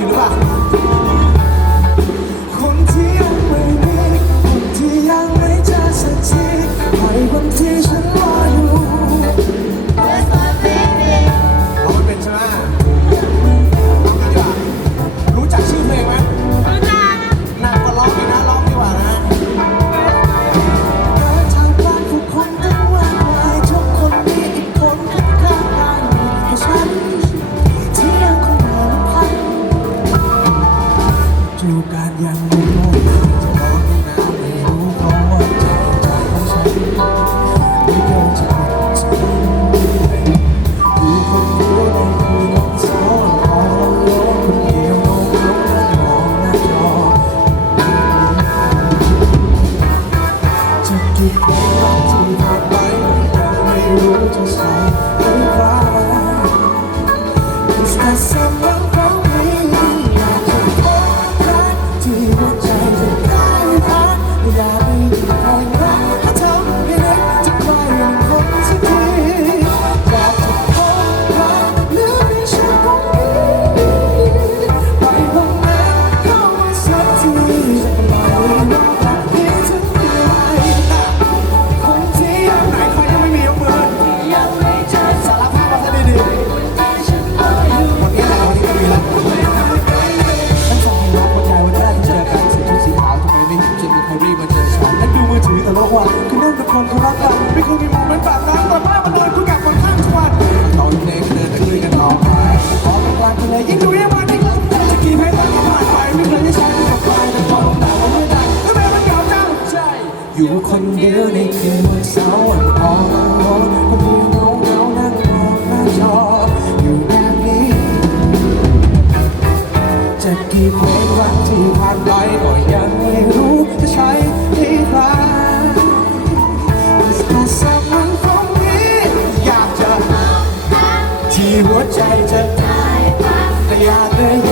you the pop. คนเขารักกันไม่เคยมีโมเมนต์แบบนั้นก่อนหน้ามันเดินคุยกับคนข้างทวันตอนเด็กเดินต่คุยกันออไปพออกไปกลางทะเลยิ่งดูยิ่งมันยิ่งรักจะกี่เพลงก็ผ่านไปไม่เคยได้ใช้กับใครแต่พอลงดาวมันไม่ได้ทำไมมันเหงาจังใช่อยู่คนเดียวในคืนวันเสาร์วันออกมาโอนคนเดียวเงาเงานั่งมองหน้าจออยู่แบบนี้จะกี่เพลงวันที่ผ่านไป หัวใจจะตายไปแต่อยากเป็น